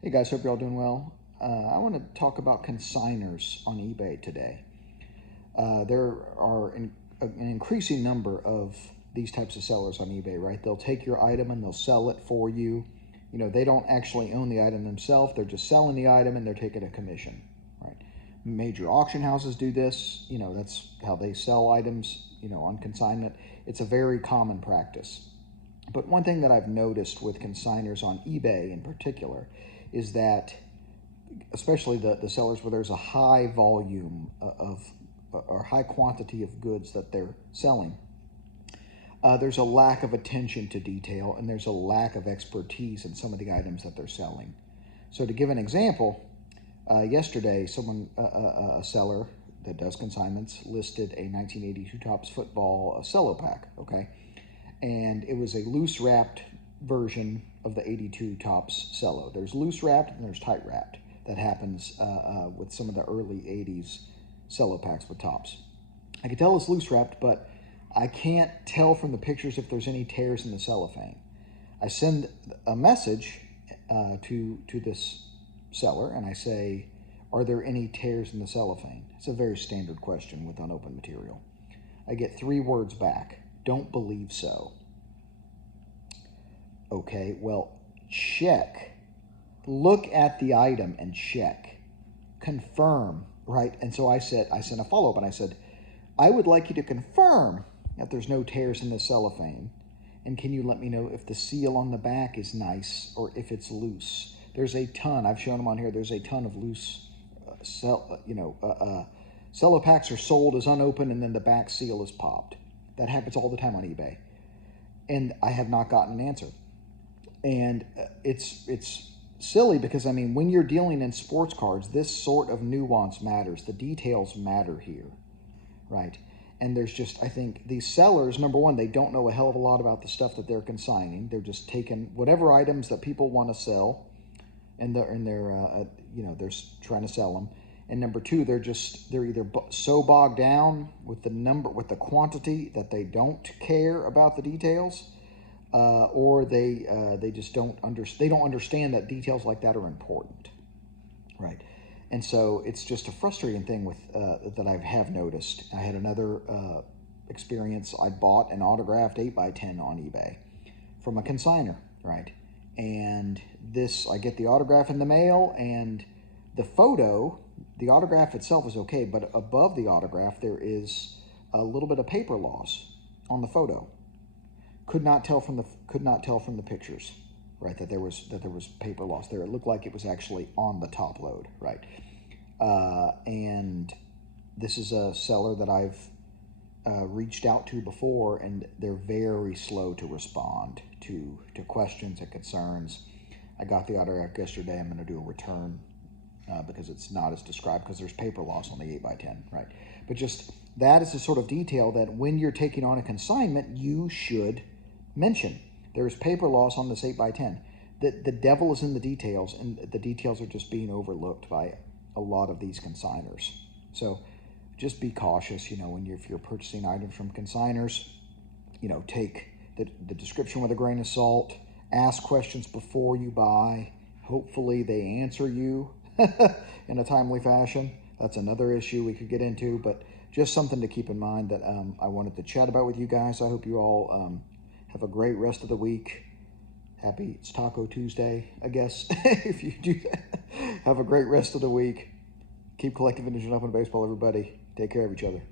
Hey guys, hope you're all doing well. I want to talk about consigners on eBay today. There are an increasing number of these types of sellers on eBay, right? They'll take your item and they'll sell it for you. You know, they don't actually own the item themselves. They're just selling the item and they're taking a commission, right? Major auction houses do this. You know, that's how they sell items, you know, on consignment. It's a very common practice. But one thing that I've noticed with consigners on eBay in particular is that, especially the sellers where there's a high volume of or high quantity of goods that they're selling, there's a lack of attention to detail and there's a lack of expertise in some of the items that they're selling. So to give an example, yesterday a seller that does consignments listed a 1982 Topps football cello pack, okay? And it was a loose wrapped version of the 82 Topps cello. There's loose wrapped and there's tight wrapped. That happens with some of the early 80s cello packs with Topps. I can tell it's loose wrapped, but I can't tell from the pictures if there's any tears in the cellophane. I send a message to this seller and I say, are there any tears in the cellophane? It's a very standard question with unopened material. I get 3 words back. Don't believe so. Okay, well, check. Look at the item and check. Confirm, right? And so I sent a follow-up and I said, I would like you to confirm that there's no tears in the cellophane. And can you let me know if the seal on the back is nice or if it's loose? There's a ton, I've shown them on here, there's a ton of loose cello packs are sold as unopened and then the back seal is popped. That happens all the time on eBay. And I have not gotten an answer. And it's silly because, I mean, when you're dealing in sports cards, this sort of nuance matters. The details matter here, right? And there's just, I think, these sellers, number one, they don't know a hell of a lot about the stuff that they're consigning. They're just taking whatever items that people want to sell, and they're trying to sell them. And number two, they're either so bogged down with the quantity that they don't care about the details, or they just don't understand that details like that are important, right? And so it's just a frustrating thing with that I have noticed. I had another experience. I bought an autographed 8x10 on eBay from a consigner, right? And I get the autograph in the mail, and the autograph itself is okay, but above the autograph there is a little bit of paper loss on the photo. Could not tell from the pictures, right, that there was paper loss there. It looked like it was actually on the top load, right? And this is a seller that I've reached out to before, and they're very slow to respond to questions and concerns. I got the autograph yesterday. I'm going to do a return because it's not as described because there's paper loss on the 8x10, right? But just that is the sort of detail that when you're taking on a consignment, you should mention. There's paper loss on this 8x10. The devil is in the details, and the details are just being overlooked by a lot of these consigners. So just be cautious, if you're purchasing items from consigners, take the description with a grain of salt, ask questions before you buy. Hopefully they answer you in a timely fashion. That's another issue we could get into, but just something to keep in mind that I wanted to chat about with you guys. I hope you all have a great rest of the week. It's Taco Tuesday, I guess, if you do that. Have a great rest of the week. Keep collecting vintage and open baseball, everybody. Take care of each other.